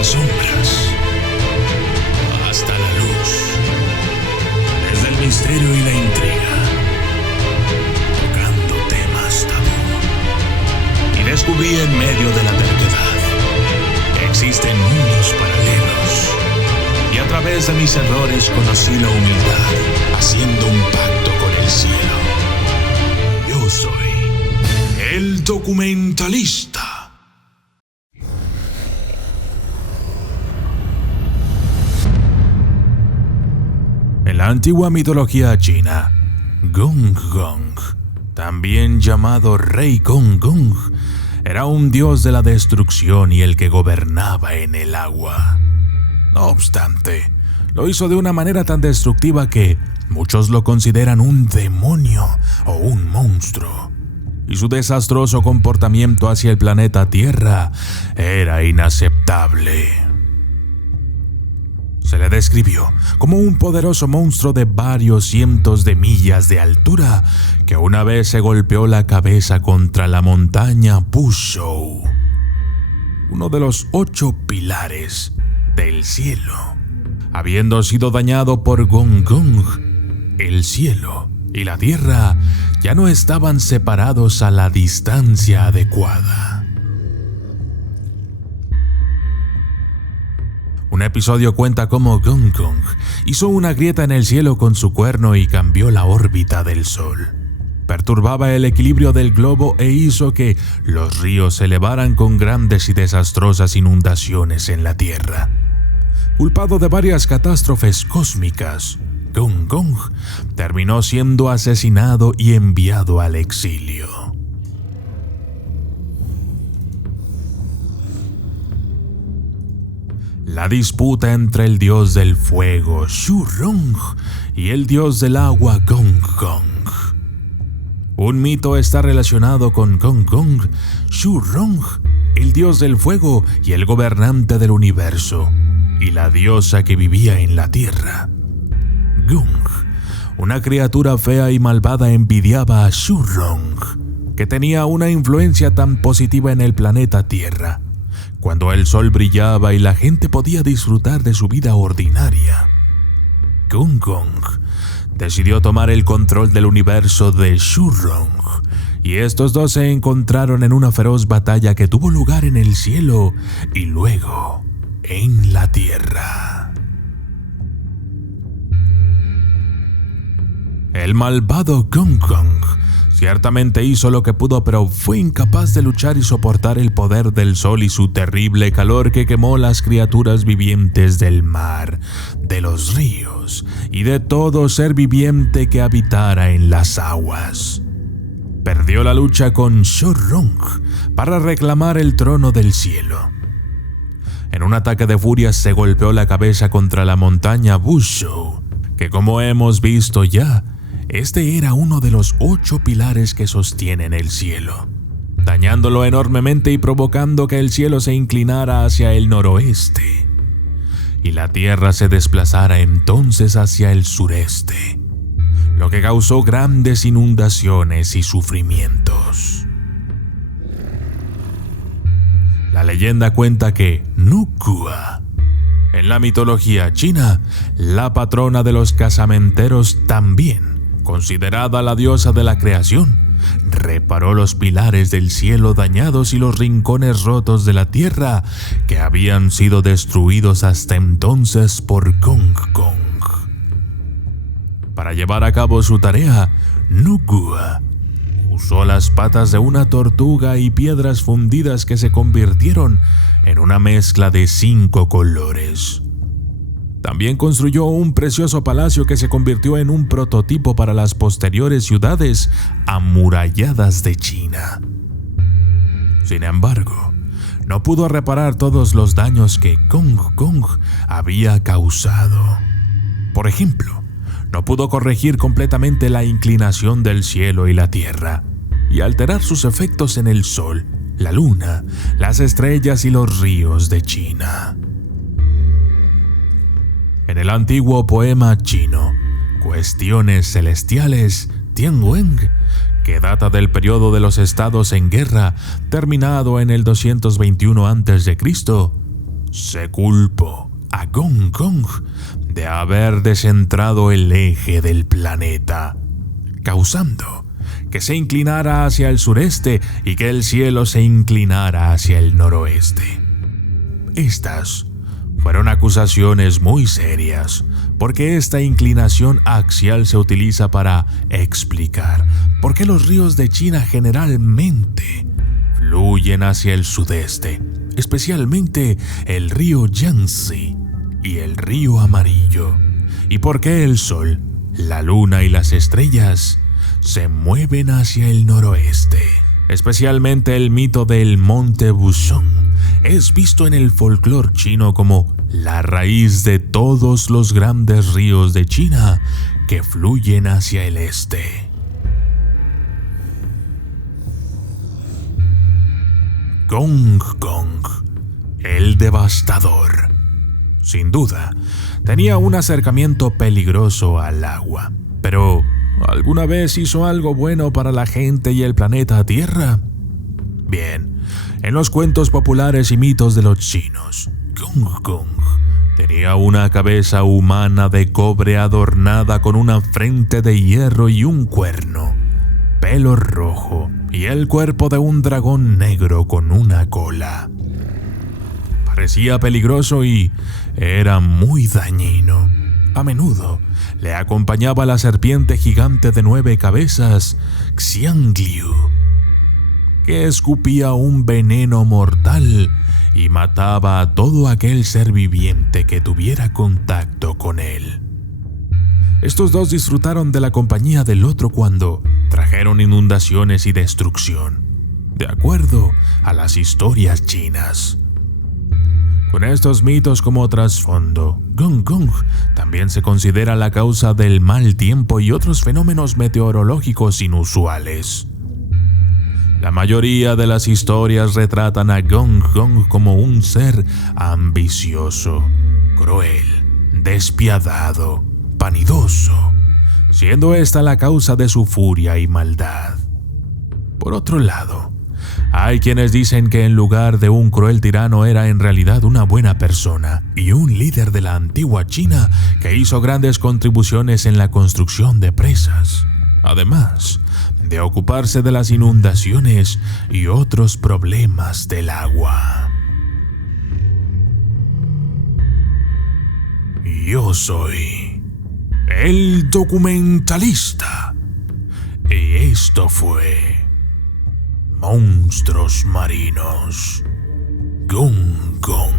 las sombras hasta la luz, desde el misterio y la intriga, tocando temas tabú. Y descubrí en medio de la terquedad que existen mundos paralelos, y a través de mis errores conocí la humildad, haciendo un pacto con el cielo. Yo soy el documentalista. En la antigua mitología china, Gong Gong, también llamado Rey Gong Gong, era un dios de la destrucción y el que gobernaba en el agua. No obstante, lo hizo de una manera tan destructiva que muchos lo consideran un demonio o un monstruo. Y su desastroso comportamiento hacia el planeta Tierra era inaceptable. Se le describió como un poderoso monstruo de varios cientos de millas de altura que una vez se golpeó la cabeza contra la montaña Buzhou, uno de los 8 pilares del cielo. Habiendo sido dañado por Gong Gong, el cielo y la tierra ya no estaban separados a la distancia adecuada. Un episodio cuenta cómo Gong Gong hizo una grieta en el cielo con su cuerno y cambió la órbita del sol. Perturbaba el equilibrio del globo e hizo que los ríos se elevaran con grandes y desastrosas inundaciones en la tierra. Culpado de varias catástrofes cósmicas, Gong Gong terminó siendo asesinado y enviado al exilio. La disputa entre el dios del fuego, Shu Rong, y el dios del agua, Gong Gong. Un mito está relacionado con Gong Gong, Shu Rong, el dios del fuego y el gobernante del universo, y la diosa que vivía en la tierra. Gong, una criatura fea y malvada, envidiaba a Shu Rong, que tenía una influencia tan positiva en el planeta Tierra, cuando el sol brillaba y la gente podía disfrutar de su vida ordinaria. Gong Gong decidió tomar el control del universo de Shu Rong, y estos dos se encontraron en una feroz batalla que tuvo lugar en el cielo y luego en la tierra. El malvado Gong Gong ciertamente hizo lo que pudo, pero fue incapaz de luchar y soportar el poder del sol y su terrible calor que quemó las criaturas vivientes del mar, de los ríos y de todo ser viviente que habitara en las aguas. Perdió la lucha con Shu Rong para reclamar el trono del cielo. En un ataque de furia se golpeó la cabeza contra la montaña Buzhou, que como hemos visto ya, este era uno de los 8 pilares que sostienen el cielo, dañándolo enormemente y provocando que el cielo se inclinara hacia el noroeste y la tierra se desplazara entonces hacia el sureste, lo que causó grandes inundaciones y sufrimientos. La leyenda cuenta que Nukua, en la mitología china, la patrona de los casamenteros, también considerada la diosa de la creación, reparó los pilares del cielo dañados y los rincones rotos de la tierra que habían sido destruidos hasta entonces por Gong Gong. Para llevar a cabo su tarea, Nukua usó las patas de una tortuga y piedras fundidas que se convirtieron en una mezcla de 5 colores. También construyó un precioso palacio que se convirtió en un prototipo para las posteriores ciudades amuralladas de China. Sin embargo, no pudo reparar todos los daños que Gong Gong había causado. Por ejemplo, no pudo corregir completamente la inclinación del cielo y la tierra, y alterar sus efectos en el sol, la luna, las estrellas y los ríos de China. En el antiguo poema chino, Cuestiones Celestiales, Tianwen, que data del periodo de los estados en guerra, terminado en el 221 a.C., se culpó a Gong Gong de haber descentrado el eje del planeta, causando que se inclinara hacia el sureste y que el cielo se inclinara hacia el noroeste. Estas fueron acusaciones muy serias, porque esta inclinación axial se utiliza para explicar por qué los ríos de China generalmente fluyen hacia el sudeste, especialmente el río Yangtze y el río Amarillo, y por qué el sol, la luna y las estrellas se mueven hacia el noroeste. Especialmente el mito del monte Wuzhong es visto en el folclore chino como la raíz de todos los grandes ríos de China que fluyen hacia el este. Gong Gong, el devastador. Sin duda, tenía un acercamiento peligroso al agua, pero ¿alguna vez hizo algo bueno para la gente y el planeta Tierra? Bien, en los cuentos populares y mitos de los chinos, Gong Gong tenía una cabeza humana de cobre adornada con una frente de hierro y un cuerno, pelo rojo y el cuerpo de un dragón negro con una cola. Parecía peligroso y era muy dañino. A menudo le acompañaba la serpiente gigante de 9 cabezas, Xiangliu, que escupía un veneno mortal y mataba a todo aquel ser viviente que tuviera contacto con él. Estos dos disfrutaron de la compañía del otro cuando trajeron inundaciones y destrucción, de acuerdo a las historias chinas. Con estos mitos como trasfondo, Gong Gong también se considera la causa del mal tiempo y otros fenómenos meteorológicos inusuales. La mayoría de las historias retratan a Gong Gong como un ser ambicioso, cruel, despiadado, vanidoso, siendo esta la causa de su furia y maldad. Por otro lado, hay quienes dicen que en lugar de un cruel tirano era en realidad una buena persona y un líder de la antigua China que hizo grandes contribuciones en la construcción de presas, además de ocuparse de las inundaciones y otros problemas del agua. Yo soy el documentalista y esto fue Monstruos Marinos, Gong Gong.